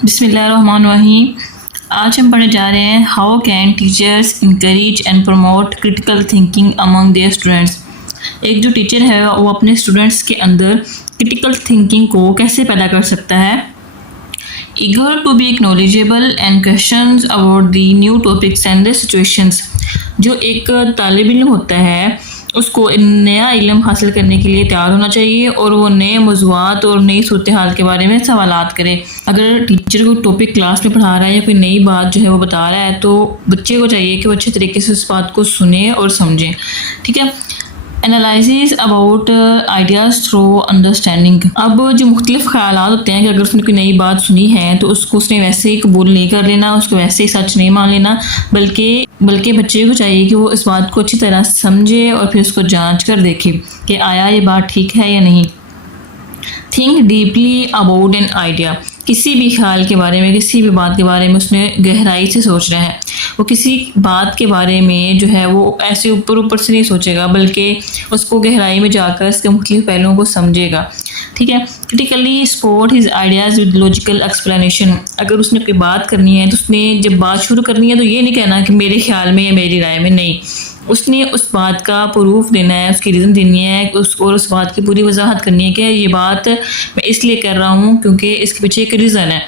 بسم اللہ الرحمن الرحیم۔ آج ہم پڑھنے جا رہے ہیں how can teachers encourage and promote critical thinking among their students. ایک جو ٹیچر ہے وہ اپنے اسٹوڈنٹس کے اندر کریٹیکل تھنکنگ کو کیسے پیدا کر سکتا ہے۔ Eager to be knowledgeable and questions about the new topics and the situations۔ جو ایک طالب علم ہوتا ہے اس کو نیا علم حاصل کرنے کے لیے تیار ہونا چاہیے اور وہ نئے موضوعات اور نئی صورتحال کے بارے میں سوالات کرے۔ اگر ٹیچر کوئی ٹاپک کلاس میں پڑھا رہا ہے یا کوئی نئی بات جو ہے وہ بتا رہا ہے تو بچے کو چاہیے کہ وہ اچھے طریقے سے اس بات کو سنیں اور سمجھیں، ٹھیک ہے۔ Analysis about ideas through understanding. اب جو مختلف خیالات ہوتے ہیں کہ اگر اس نے کوئی نئی بات سنی ہے تو اس کو اس نے ویسے ہی قبول نہیں کر لینا، اس کو ویسے ہی سچ نہیں مان لینا، بلکہ بچے کو چاہیے کہ وہ اس بات کو اچھی طرح سمجھے اور پھر اس کو جانچ کر دیکھے کہ آیا یہ بات ٹھیک ہے یا نہیں۔ Think deeply about an idea. کسی بھی خیال کے بارے میں، کسی بھی بات کے بارے میں اس نے گہرائی سے سوچ رہا ہے۔ وہ کسی بات کے بارے میں جو ہے وہ ایسے اوپر سے نہیں سوچے گا، بلکہ اس کو گہرائی میں جا کر اس کے مختلف پہلوؤں کو سمجھے گا، ٹھیک ہے۔ Critically support his ideas with logical explanation. اگر اس نے کوئی بات کرنی ہے تو اس نے جب بات شروع کرنی ہے تو یہ نہیں کہنا کہ میرے خیال میں یا میری رائے میں، نہیں، اس نے اس بات کا پروف دینا ہے، اس کی ریزن دینی ہے اور اس بات کی پوری وضاحت کرنی ہے کہ یہ بات میں اس لیے کر رہا ہوں کیونکہ اس کے پیچھے ایک ریزن ہے،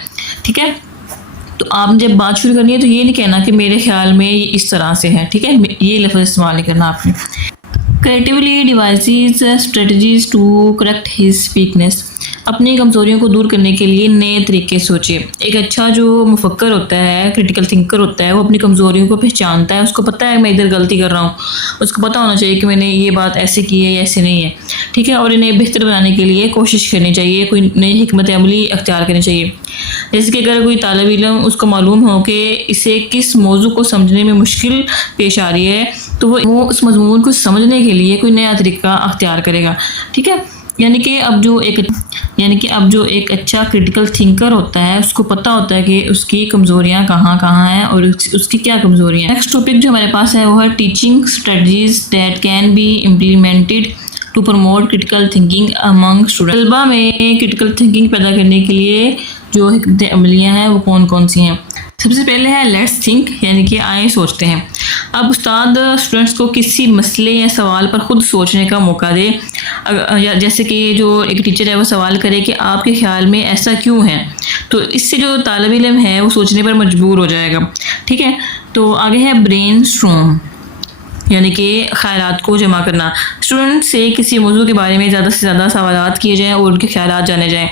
ٹھیک ہے۔ تو آپ جب بات شروع کرنی ہے تو یہ نہیں کہنا کہ میرے خیال میں یہ اس طرح سے ہے، ٹھیک ہے، یہ لفظ استعمال نہیں کرنا آپ نے۔ Creatively devises strategies to correct his weakness. اپنی کمزوریوں کو دور کرنے کے لیے نئے طریقے سوچے۔ ایک اچھا جو مفکر ہوتا ہے، کریٹیکل تھنکر ہوتا ہے، وہ اپنی کمزوریوں کو پہچانتا ہے، اس کو پتہ ہے میں ادھر غلطی کر رہا ہوں، اس کو پتہ ہونا چاہیے کہ میں نے یہ بات ایسے کی ہے یا ایسے نہیں ہے، ٹھیک ہے، اور انہیں بہتر بنانے کے لیے کوشش کرنی چاہیے، کوئی نئی حکمت عملی اختیار کرنی چاہیے۔ جیسے کہ اگر کوئی طالب علم اس کو معلوم ہو کہ اسے کس موضوع کو سمجھنے میں مشکل پیش آ رہی ہے تو وہ اس مضمون کو سمجھنے کے لیے کوئی نیا طریقہ اختیار کرے گا، ٹھیک ہے۔ یعنی کہ اب جو ایک اچھا کریٹیکل تھنکر ہوتا ہے اس کو پتہ ہوتا ہے کہ اس کی کمزوریاں کہاں ہیں اور اس کی کیا کمزوریاں ہیں۔ نیکسٹ ٹاپک جو ہمارے پاس ہے وہ ہے teaching strategies that can be implemented to promote critical thinking among students. طلبہ میں کریٹیکل تھنکنگ پیدا کرنے کے لیے جو حکمت عملیاں ہیں وہ کون سی ہیں۔ سب سے پہلے ہے لیٹس تھنک، یعنی کہ آئیں سوچتے ہیں۔ اب استاد اسٹوڈنٹس کو کسی مسئلے یا سوال پر خود سوچنے کا موقع دے، جیسے کہ جو ایک ٹیچر ہے وہ سوال کرے کہ آپ کے خیال میں ایسا کیوں ہے، تو اس سے جو طالب علم ہے وہ سوچنے پر مجبور ہو جائے گا، ٹھیک ہے۔ تو آگے ہے برین اسٹارم، یعنی کہ خیالات کو جمع کرنا۔ اسٹوڈنٹ سے کسی موضوع کے بارے میں زیادہ سے زیادہ سوالات کیے جائیں اور ان کے خیالات جانے جائیں،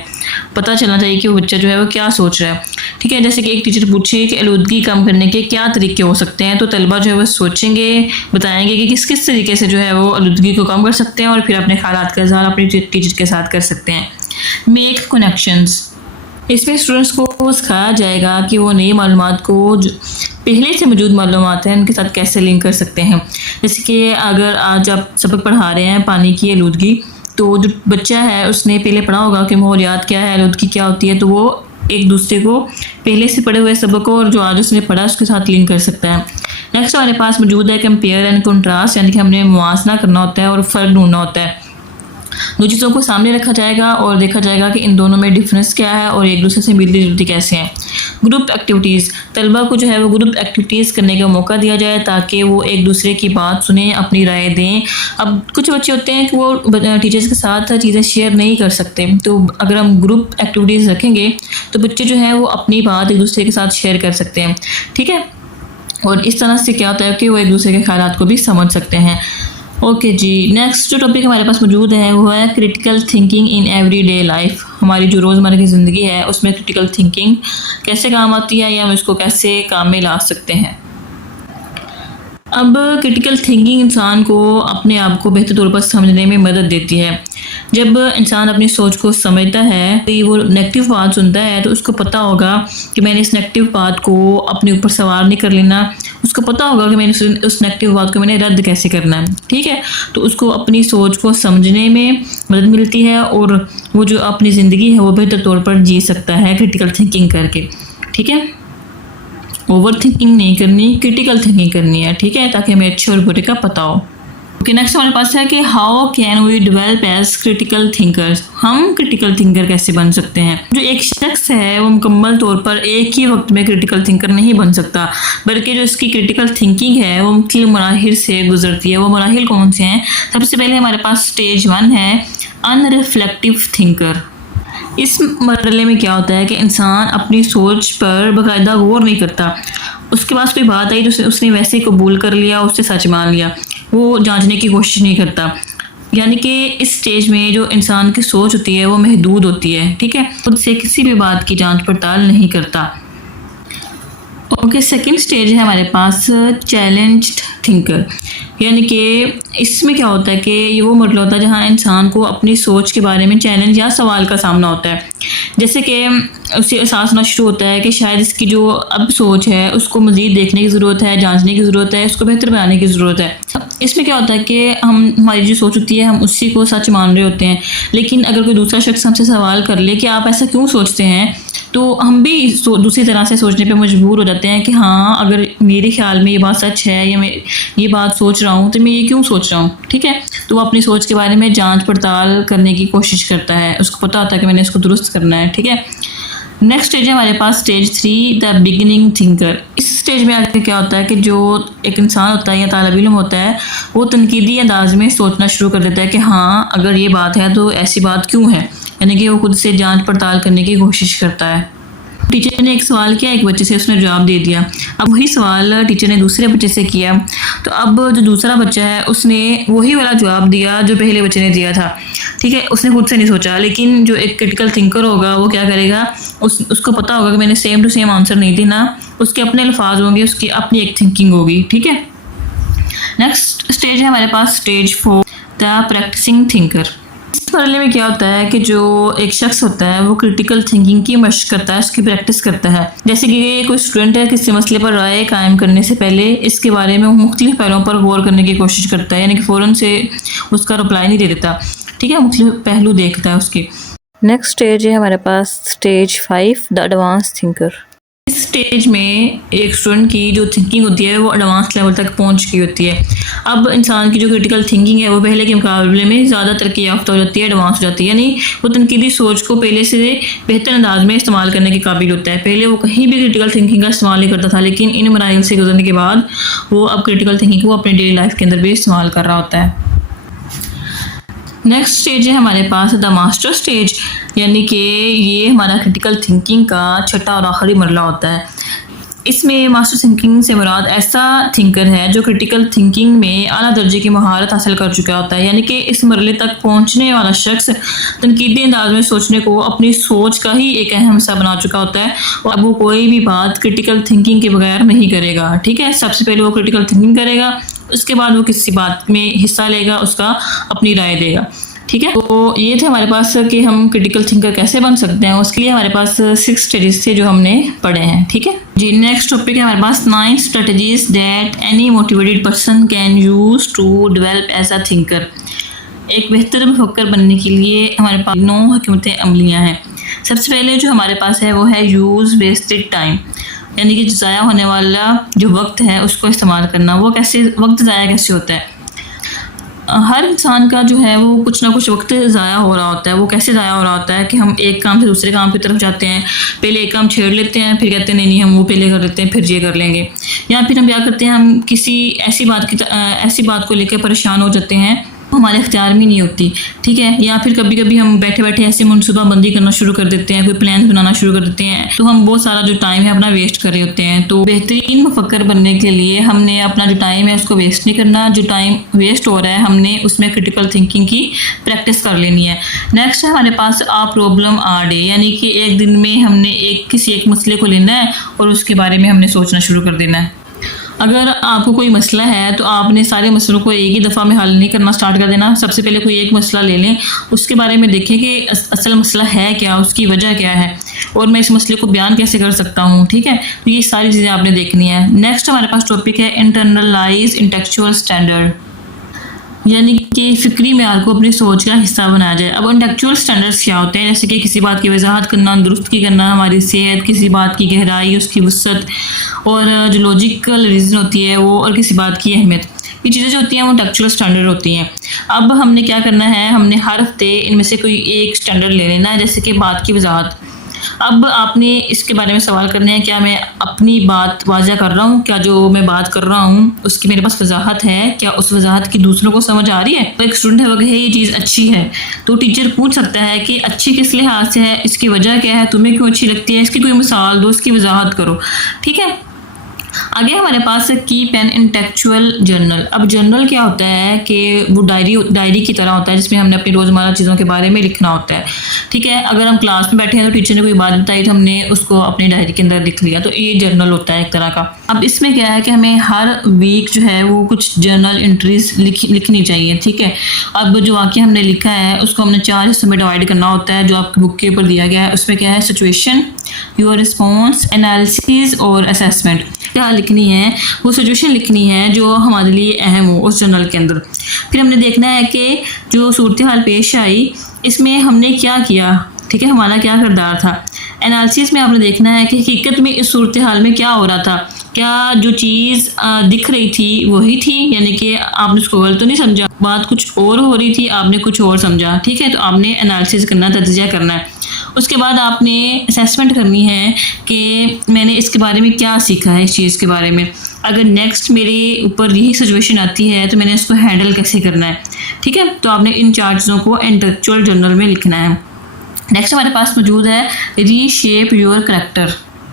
پتہ چلنا چاہیے کہ وہ بچہ جو ہے وہ کیا سوچ رہا ہے، ٹھیک ہے۔ جیسے کہ ایک ٹیچر پوچھے کہ آلودگی کم کرنے کے کیا طریقے ہو سکتے ہیں، تو طلبہ جو ہے وہ سوچیں گے، بتائیں گے کہ کس طریقے سے جو ہے وہ آلودگی کو کم کر سکتے ہیں اور پھر اپنے خیالات کا اظہار اپنے ٹیچر کے ساتھ کر سکتے ہیں۔ میک کنیکشنز، اس میں اسٹوڈنٹس کو سکھایا جائے گا کہ وہ نئی معلومات کو جو پہلے سے موجود معلومات ہیں ان کے ساتھ کیسے لنک کر سکتے ہیں۔ جیسے کہ اگر آج آپ سبق پڑھا رہے ہیں پانی کی آلودگی، تو جو بچہ ہے اس نے پہلے پڑھا ہوگا کہ ماحولیات کیا ہے، آلودگی کیا ہوتی ہے، تو وہ ایک دوسرے کو پہلے سے پڑھے ہوئے سبق کو اور جو آج اس نے پڑھا اس کے ساتھ لنک کر سکتا ہے۔ نیکسٹ ہمارے پاس موجود ہے کمپیئر اینڈ کنٹراسٹ، یعنی کہ ہم نے موازنہ کرنا ہوتا ہے اور فرق ڈھونڈنا ہوتا ہے۔ دو چیزوں کو سامنے رکھا جائے گا اور دیکھا جائے گا کہ ان دونوں میں ڈفرینس کیا ہے اور ایک دوسرے سے ملتی جلتی کیسے ہیں۔ گروپ ایکٹیویٹیز، طلبہ کو جو ہے وہ گروپ ایکٹیویٹیز کرنے کا موقع دیا جائے تاکہ وہ ایک دوسرے کی بات سنیں، اپنی رائے دیں۔ اب کچھ بچے ہوتے ہیں کہ وہ ٹیچرز کے ساتھ چیزیں شیئر نہیں کر سکتے، تو اگر ہم گروپ ایکٹیویٹیز رکھیں گے تو بچے جو ہیں وہ اپنی بات ایک دوسرے کے ساتھ شیئر کر سکتے ہیں، ٹھیک ہے، اور اس طرح سے کیا ہوتا ہے کہ وہ ایک دوسرے کے خیالات کو بھی سمجھ سکتے ہیں۔ اوکے جی، نیکسٹ جو ٹاپک ہمارے پاس موجود ہے وہ ہے critical thinking in every day life. ہماری جو روزمرہ کی زندگی ہے اس میں کریٹیکل تھنکنگ کیسے کام آتی ہے یا ہم اس کو کیسے کام میں لا سکتے ہیں۔ اب کریٹیکل تھنکنگ انسان کو اپنے آپ کو بہتر طور پر سمجھنے میں مدد دیتی ہے۔ جب انسان اپنی سوچ کو سمجھتا ہے تو وہ نیگیٹو بات سنتا ہے تو اس کو پتہ ہوگا کہ میں نے اس نیگیٹو بات کو اپنے اوپر سوار نہیں کر لینا، اس کو پتہ ہوگا کہ میں نے اس نیگیٹو بات کو میں نے رد کیسے کرنا ہے، ٹھیک ہے۔ تو اس کو اپنی سوچ کو سمجھنے میں مدد ملتی ہے اور وہ جو اپنی زندگی ہے وہ بہتر طور پر جی سکتا ہے کریٹیکل تھنکنگ کر کے، ٹھیک ہے۔ اوور تھنکنگ نہیں کرنی، کریٹیکل تھنکنگ کرنی ہے، ٹھیک ہے، تاکہ ہمیں اچھے اور برے کا پتہ ہو۔ اوکے، نیکسٹ ہمارے پاس ہے کہ how can we develop as critical thinkers, ہم کریٹیکل تھنکر کیسے بن سکتے ہیں؟ جو ایک شخص ہے وہ مکمل طور پر ایک ہی وقت میں کریٹیکل تھنکر نہیں بن سکتا، بلکہ جو اس کی کریٹیکل تھنکنگ ہے وہ مختلف مراحل سے گزرتی ہے۔ وہ مراحل کون سے ہیں؟ سب سے پہلے ہمارے پاس اسٹیج 1 ہے ان ریفلیکٹیو تھنکر۔ اس مرحلے میں کیا ہوتا ہے کہ انسان اپنی سوچ پر باقاعدہ غور نہیں کرتا، اس کے پاس کوئی بات آئی تو اس نے ویسے ہی قبول کر لیا، اس سے سچ مان لیا، وہ جانچنے کی کوشش نہیں کرتا۔ یعنی کہ اس سٹیج میں جو انسان کی سوچ ہوتی ہے وہ محدود ہوتی ہے، ٹھیک ہے، خود سے کسی بھی بات کی جانچ پڑتال نہیں کرتا۔ اوکے، سیکنڈ سٹیج ہے ہمارے پاس چیلنجڈ تھنکر، یعنی کہ اس میں کیا ہوتا ہے کہ یہ وہ مرحلہ ہوتا ہے جہاں انسان کو اپنی سوچ کے بارے میں چیلنج یا سوال کا سامنا ہوتا ہے، جیسے کہ اسے احساس ہونا شروع ہوتا ہے کہ شاید اس کی جو اب سوچ ہے اس کو مزید دیکھنے کی ضرورت ہے، جانچنے کی ضرورت ہے، اس کو بہتر بنانے کی ضرورت ہے۔ اس میں کیا ہوتا ہے کہ ہماری جو سوچ ہوتی ہے ہم اسی کو سچ مان رہے ہوتے ہیں، لیکن اگر کوئی دوسرا شخص ہم سے سوال کر لے کہ آپ ایسا کیوں سوچتے ہیں، تو ہم بھی دوسری طرح سے سوچنے پہ مجبور ہو جاتے ہیں کہ ہاں اگر میرے خیال میں یہ بات سچ ہے یا میں یہ بات سوچ رہا ہوں تو میں یہ کیوں سوچ رہا ہوں، ٹھیک ہے۔ تو وہ اپنی سوچ کے بارے میں جانچ پڑتال کرنے کی کوشش کرتا ہے، اس کو پتہ ہوتا ہے کہ میں نے اس کو درست کرنا ہے، ٹھیک ہے۔ نیکسٹ اسٹیج ہے ہمارے پاس اسٹیج 3 دا بگننگ تھنکر۔ اس اسٹیج میں آ کے کیا ہوتا ہے کہ جو ایک انسان ہوتا ہے یا طالب علم ہوتا ہے وہ تنقیدی انداز میں سوچنا شروع کر دیتا ہے کہ ہاں اگر یہ بات ہے تو ایسی بات کیوں ہے، یعنی کہ وہ خود سے جانچ پڑتال کرنے کی کوشش کرتا ہے۔ ٹیچر نے ایک سوال کیا ایک بچے سے، اس نے جواب دے دیا، اب وہی سوال ٹیچر نے دوسرے بچے سے کیا، تو اب جو دوسرا بچہ ہے اس نے وہی والا جواب دیا جو پہلے بچے نے دیا تھا، ٹھیک ہے، اس نے خود سے نہیں سوچا۔ لیکن جو ایک کریٹیکل تھنکر ہوگا وہ کیا کرے گا، اس کو پتہ ہوگا کہ میں نے سیم ٹو سیم آنسر نہیں دینا، اس کے اپنے الفاظ ہوں گے، اس کی اپنی ایک تھنکنگ ہوگی، ٹھیک ہے۔ نیکسٹ اسٹیج ہے ہمارے پاس اسٹیج 4 دا پریکٹسنگ تھنکر۔ اس مرحلے میں کیا ہوتا ہے کہ جو ایک شخص ہوتا ہے وہ کریٹیکل تھنکنگ کی مشق کرتا ہے، اس کی پریکٹس کرتا ہے۔ جیسے کہ کوئی اسٹوڈنٹ ہے کسی مسئلے پر رائے قائم کرنے سے پہلے اس کے بارے میں مختلف پہلوؤں پر غور کرنے کی کوشش کرتا ہے، یعنی کہ فوراً سے اس کا رپلائی نہیں دے دیتا، ٹھیک ہے، مختلف پہلو دیکھتا ہے اس کے۔ نیکسٹ اسٹیج ہے ہمارے پاس اسٹیج 5 دا ایڈوانس تھنکر۔ اس اسٹیج میں ایک اسٹوڈنٹ کی جو تھنکنگ ہوتی ہے وہ ایڈوانس لیول تک پہنچ گئی ہوتی ہے۔ اب انسان کی جو کریٹیکل تھنکنگ ہے وہ پہلے کے مقابلے میں زیادہ ترقی یافتہ ہو جاتی ہے، ایڈوانس ہو جاتی ہے، یعنی وہ تنقیدی سوچ کو پہلے سے بہتر انداز میں استعمال کرنے کے قابل ہوتا ہے۔ پہلے وہ کہیں بھی کریٹیکل تھنکنگ کا استعمال نہیں کرتا تھا، لیکن ان مراحل سے گزرنے کے بعد وہ اب کریٹیکل تھنکنگ کو اپنے ڈیلی لائف کے اندر بھی استعمال کر رہا ہوتا ہے۔ نیکسٹ اسٹیج ہے ہمارے پاس دا ماسٹر اسٹیج، یعنی کہ یہ ہمارا کریٹیکل تھنکنگ کا چھٹا اور آخری مرحلہ ہوتا ہے۔ اس میں ماسٹر تھنکنگ سے مراد ایسا تھنکر ہے جو کریٹیکل تھنکنگ میں اعلیٰ درجے کی مہارت حاصل کر چکا ہوتا ہے، یعنی کہ اس مرحلے تک پہنچنے والا شخص تنقیدی انداز میں سوچنے کو اپنی سوچ کا ہی ایک اہم حصہ بنا چکا ہوتا ہے، اور اب وہ کوئی بھی بات کریٹیکل تھنکنگ کے بغیر نہیں کرے گا، ٹھیک ہے۔ سب سے پہلے وہ کریٹیکل تھنکنگ کرے گا، اس کے بعد وہ کسی بات میں حصہ لے گا، اس کا اپنی رائے دے گا، ٹھیک ہے۔ تو یہ تھے ہمارے پاس کہ ہم کریٹیکل تھنکر کیسے بن سکتے ہیں، اس کے لیے ہمارے پاس 6 اسٹیجز تھے جو ہم نے پڑھے ہیں، ٹھیک ہے جی۔ نیکسٹ ٹاپک ہے ہمارے پاس 9 strategies that any motivated person can use to develop as a thinker. ایک بہتر مفکر بننے کے لیے ہمارے پاس 9 حکمت عملیاں ہیں۔ سب سے پہلے جو ہمارے پاس ہے وہ ہے یوز ویسٹڈ ٹائم، یعنی کہ ضائع ہونے والا جو وقت ہے اس کو استعمال کرنا۔ وہ کیسے وقت ضائع کیسے ہوتا ہے؟ ہر انسان کا جو ہے وہ کچھ نہ کچھ وقت ضائع ہو رہا ہوتا ہے۔ وہ کیسے ضائع ہو رہا ہوتا ہے کہ ہم ایک کام سے دوسرے کام کی طرف جاتے ہیں، پہلے ایک کام چھیڑ لیتے ہیں، پھر کہتے ہیں نہیں ہم وہ پہلے کر لیتے ہیں پھر یہ کر لیں گے، یا پھر ہم کیا کرتے ہیں ہم کسی ایسی بات کو لے کے پریشان ہو جاتے ہیں ہمارے اختیار میں نہیں ہوتی، ٹھیک ہے، یا پھر کبھی کبھی ہم بیٹھے بیٹھے ایسے منصوبہ بندی کرنا شروع کر دیتے ہیں، کوئی پلان بنانا شروع کر دیتے ہیں، تو ہم بہت سارا جو ٹائم ہے اپنا ویسٹ کر رہے ہوتے ہیں۔ تو بہترین مفکر بننے کے لیے ہم نے اپنا جو ٹائم ہے اس کو ویسٹ نہیں کرنا، جو ٹائم ویسٹ ہو رہا ہے ہم نے اس میں کریٹیکل تھنکنگ کی پریکٹس کر لینی ہے۔ نیکسٹ ہے ہمارے پاس پرابلم ڈے، یعنی کہ ایک دن میں ہم نے کسی ایک مسئلے کو لینا ہے اور اس کے بارے میں ہم نے سوچنا شروع کر دینا ہے۔ اگر آپ کو کوئی مسئلہ ہے تو آپ نے سارے مسئلوں کو ایک ہی دفعہ میں حل نہیں کرنا سٹارٹ کر دینا۔ سب سے پہلے کوئی ایک مسئلہ لے لیں، اس کے بارے میں دیکھیں کہ اصل مسئلہ ہے کیا، اس کی وجہ کیا ہے، اور میں اس مسئلے کو بیان کیسے کر سکتا ہوں، ٹھیک ہے۔ تو یہ ساری چیزیں آپ نے دیکھنی ہے۔ نیکسٹ ہمارے پاس ٹاپک ہے انٹرنلائز انٹیلیکچوئل اسٹینڈرڈ، یعنی کہ فکری معیار کو اپنی سوچ کا حصہ بنایا جائے۔ اب انٹیلیکچوئل اسٹینڈرڈس کیا ہوتے ہیں؟ جیسے کہ کسی بات کی وضاحت کرنا، درستگی کرنا، ہماری صحت، کسی بات کی گہرائی، اس کی وسعت، اور جو لاجیکل ریزن ہوتی ہے وہ، اور کسی بات کی اہمیت۔ یہ چیزیں جو ہوتی ہیں وہ ٹیکسچرل اسٹینڈرڈ ہوتی ہیں. اب ہم نے کیا کرنا ہے, ہم نے ہر ہفتے ان میں سے کوئی ایک اسٹینڈرڈ لے لینا ہے, جیسے کہ بات کی وضاحت. اب آپ نے اس کے بارے میں سوال کرنے ہیں, کیا میں اپنی بات واضح کر رہا ہوں, کیا جو میں بات کر رہا ہوں اس کی میرے پاس وضاحت ہے, کیا اس وضاحت کی دوسروں کو سمجھ آ رہی ہے. تو ایک اسٹوڈنٹ ہے وہ کہے یہ چیز اچھی ہے, تو ٹیچر پوچھ سکتا ہے کہ اچھی کس لحاظ سے ہے, اس کی وجہ کیا ہے, تمہیں کیوں اچھی لگتی ہے, اس کی کوئی مثال دو, اس کی وضاحت کرو. ٹھیک ہے. آگے ہمارے پاس کیپ این انٹیکچوئل جرنل. اب جرنل کیا ہوتا ہے کہ وہ ڈائری کی طرح ہوتا ہے, جس میں ہم نے اپنی روزمرہ چیزوں کے بارے میں لکھنا ہوتا ہے. ٹھیک ہے. اگر ہم کلاس میں بیٹھے ہیں تو ٹیچر نے کوئی بات بتائی تو ہم نے اس کو اپنی ڈائری کے اندر لکھ لیا, تو یہ جرنل ہوتا ہے ایک طرح کا. اب اس میں کیا ہے کہ ہمیں ہر ویک جو ہے وہ کچھ جرنل انٹریز لکھنی چاہیے. ٹھیک ہے. اب جو واقعہ ہم نے لکھا ہے اس کو ہم نے 4 حصوں میں ڈیوائڈ کرنا ہوتا ہے, جو آپ کی بک کے اوپر دیا گیا ہے. اس میں کیا ہے, سچویشن, یور رسپانس, انالیسز اور اسیسمنٹ. کیا لکھنی ہے, وہ سچویشن لکھنی ہے جو ہمارے لیے اہم ہو اس جرنل کے اندر. پھر ہم نے دیکھنا ہے کہ جو صورتحال پیش آئی اس میں ہم نے کیا کیا. ٹھیک ہے, ہمارا کیا کردار تھا. انالیسس میں آپ نے دیکھنا ہے کہ حقیقت میں اس صورتحال میں کیا ہو رہا تھا, کیا جو چیز دکھ رہی تھی وہی تھی, یعنی کہ آپ نے اس کو غلط تو نہیں سمجھا, بات کچھ اور ہو رہی تھی, آپ نے کچھ اور سمجھا. ٹھیک ہے. تو آپ نے انالیسس کرنا, تجزیہ کرنا ہے. اس کے بعد آپ نے اسیسمنٹ کرنی ہے کہ میں نے اس کے بارے میں کیا سیکھا ہے, اس چیز کے بارے میں. اگر نیکسٹ میرے اوپر یہی سچویشن آتی ہے تو میں نے اس کو ہینڈل کیسے کرنا ہے. ٹھیک ہے. تو آپ نے ان 4 چیزوں کو انٹیکچوئل جرنل میں لکھنا ہے. نیکسٹ ہمارے پاس موجود ہے reshape your character.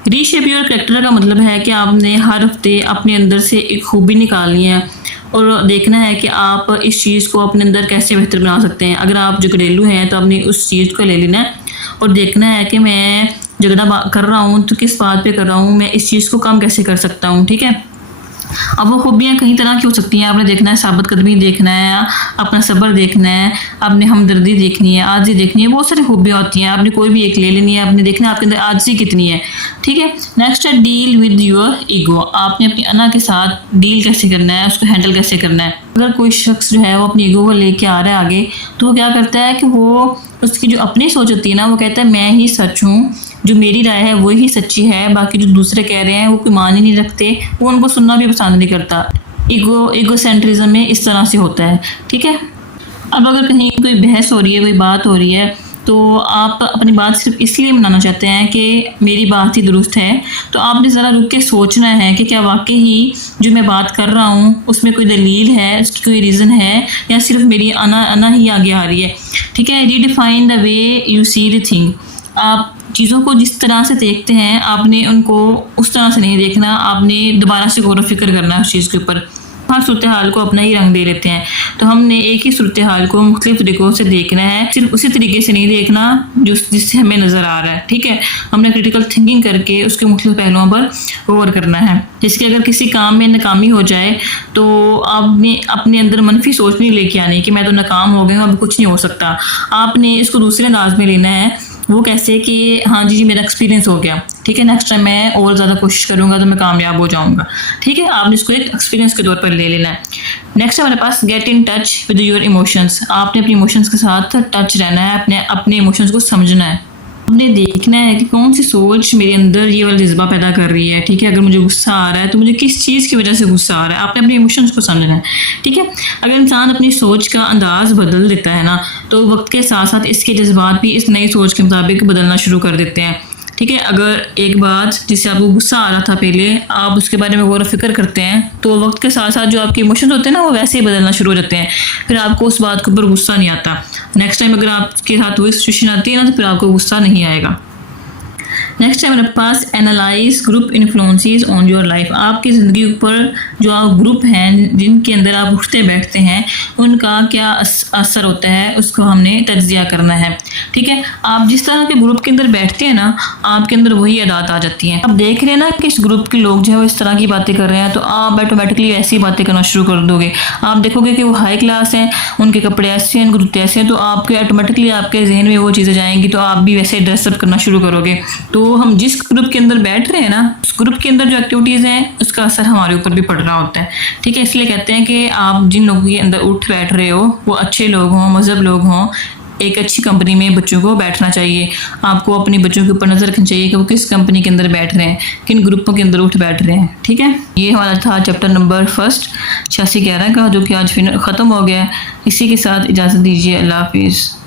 Reshape your character کا مطلب ہے کہ آپ نے ہر ہفتے اپنے اندر سے ایک خوبی نکالنی ہے اور دیکھنا ہے کہ آپ اس چیز کو اپنے اندر کیسے بہتر بنا سکتے ہیں. اگر آپ جو گھریلو ہیں تو آپ نے اس چیز کو لے لینا ہے اور دیکھنا ہے کہ میں جھگڑا کر رہا ہوں تو کس بات پہ کر رہا ہوں, میں اس چیز کو کم کیسے کر سکتا ہوں. ٹھیک ہے. اب وہ خوبیاں کئی طرح کی ہو سکتی ہیں. آپ نے دیکھنا ہے ثابت قدمی دیکھنا ہے, اپنا صبر دیکھنا ہے, آپ نے ہمدردی دیکھنی ہے, عاجزی دیکھنی ہے. بہت ساری خوبیاں ہوتی ہیں, آپ نے کوئی بھی ایک لے لینی ہے. آپ نے دیکھنا ہے آپ کے اندر عاجزی کتنی ہے. ٹھیک ہے. نیکسٹ ہے ڈیل ود یور ایگو. آپ نے اپنی انا کے ساتھ ڈیل کیسے کرنا ہے, اس کو ہینڈل کیسے کرنا ہے. اگر کوئی شخص جو ہے وہ اپنی ایگو کو لے کے آ رہا ہے آگے, تو وہ کیا کرتا ہے کہ وہ اس کی جو اپنی سوچ ہوتی ہے نا, وہ کہتا ہے میں ہی سچ ہوں, جو میری رائے ہے وہی سچی ہے, باقی جو دوسرے کہہ رہے ہیں وہ کوئی مان ہی نہیں رکھتے, وہ ان کو سننا بھی پسند نہیں کرتا. ایگو سینٹرزم میں اس طرح سے ہوتا ہے. ٹھیک ہے. اب اگر کہیں کوئی بحث ہو رہی ہے, کوئی بات ہو رہی ہے, تو آپ اپنی بات صرف اس لیے منانا چاہتے ہیں کہ میری بات ہی درست ہے, تو آپ نے ذرا رک کے سوچنا ہے کہ کیا واقعی ہی جو میں بات کر رہا ہوں اس میں کوئی دلیل ہے, اس کی کوئی ریزن ہے, یا صرف میری انا ہی آگے آ رہی ہے. ٹھیک ہے. Redefine the way you see the thing. آپ چیزوں کو جس طرح سے دیکھتے ہیں آپ نے ان کو اس طرح سے نہیں دیکھنا, آپ نے دوبارہ سے غور و فکر کرنا ہے اس چیز کے اوپر. ہر صورتحال کو اپنا ہی رنگ دے لیتے ہیں, تو ہم نے ایک ہی صورتحال کو مختلف طریقوں سے دیکھنا ہے, صرف اسی طریقے سے نہیں دیکھنا جس سے ہمیں نظر آ رہا ہے. ٹھیک ہے. ہم نے کریٹیکل تھنکنگ کر کے اس کے مختلف پہلوؤں پر غور کرنا ہے. جس کہ اگر کسی کام میں ناکامی ہو جائے تو آپ نے اپنے اندر منفی سوچ نہیں لے کے آنی کہ میں تو ناکام ہو گئی ہوں, اب کچھ نہیں ہو سکتا. آپ نے اس کو دوسرے انداز میں لینا ہے. وہ کیسے کہ ہاں جی میرا ایکسپیرینس ہو گیا, ٹھیک ہے, نیکسٹ ٹائم میں اور زیادہ کوشش کروں گا تو میں کامیاب ہو جاؤں گا. ٹھیک ہے. آپ نے اس کو ایک ایکسپیرینس کے طور پر لے لینا ہے. نیکسٹ ہمارے پاس get in touch with your emotions. آپ نے اپنی ایموشنس کے ساتھ ٹچ رہنا ہے, اپنے ایموشنس کو سمجھنا ہے. آپ نے دیکھنا ہے کہ کون سی سوچ میرے اندر یہ والا جذبہ پیدا کر رہی ہے. ٹھیک ہے. اگر مجھے غصہ آ رہا ہے تو مجھے کس چیز کی وجہ سے غصہ آ رہا ہے, آپ نے اپنے ایموشنس کو سمجھنا ہے. ٹھیک ہے. اگر انسان اپنی سوچ کا انداز بدل دیتا ہے نا, تو وقت کے ساتھ ساتھ اس کے جذبات بھی اس نئی سوچ کے مطابق بدلنا شروع کر دیتے ہیں. ٹھیک ہے. اگر ایک بات جس سے آپ کو غصہ آ رہا تھا پہلے, آپ اس کے بارے میں غور و فکر کرتے ہیں, تو وقت کے ساتھ ساتھ جو آپ کے ایموشنز ہوتے ہیں نا وہ ویسے ہی بدلنا شروع ہو جاتے ہیں. پھر آپ کو اس بات کے اوپر غصہ نہیں آتا. نیکسٹ ٹائم اگر آپ کے ساتھ وہی سچویشن آتی ہے نا, تو پھر آپ کو غصہ نہیں آئے گا. نیکسٹ ہے میرے پاس analyse group influences on your life. آپ کی زندگی پر جو آپ گروپ ہیں جن کے اندر آپ اٹھتے بیٹھتے ہیں, ان کا کیا اثر ہوتا ہے, اس کو ہم نے تجزیہ کرنا ہے. ٹھیک ہے. آپ جس طرح کے گروپ کے اندر بیٹھتے ہیں نا, آپ کے اندر وہی عادات آ جاتی ہیں. آپ دیکھ رہے ہیں نا کہ اس گروپ کے لوگ جو ہے وہ اس طرح کی باتیں کر رہے ہیں, تو آپ آٹومیٹکلی ایسی باتیں کرنا شروع کر دو گے. آپ دیکھو گے کہ وہ ہائی کلاس ہیں, ان کے کپڑے ایسے ہیں, ان کے جوتے ایسے ہیں, تو آپ کے آٹومیٹکلی آپ کے ذہن میں وہ چیزیں جائیں گی, تو آپ بھی ویسے ڈریس اپ کرنا شروع کرو گے. تو ہم جس گروپ کے اندر بیٹھ رہے ہیں نا, اس گروپ کے اندر جو ایکٹیویٹیز ہیں اس کا اثر ہمارے اوپر بھی پڑ رہا ہوتا ہے. ٹھیک ہے. اس لیے کہتے ہیں کہ آپ جن لوگوں کے اندر اٹھ بیٹھ رہے ہو وہ اچھے لوگ ہوں, مذہب لوگ ہوں, ایک اچھی کمپنی میں بچوں کو بیٹھنا چاہیے. آپ کو اپنے بچوں کے اوپر نظر رکھنی چاہیے کہ وہ کس کمپنی کے اندر بیٹھ رہے ہیں, کن گروپوں کے اندر اٹھ بیٹھ رہے ہیں. ٹھیک ہے, یہ ہمارا تھا چیپٹر نمبر 1 8611 کا, جو کہ آج ختم ہو گیا ہے. اسی کے ساتھ اجازت دیجیے. اللہ حافظ.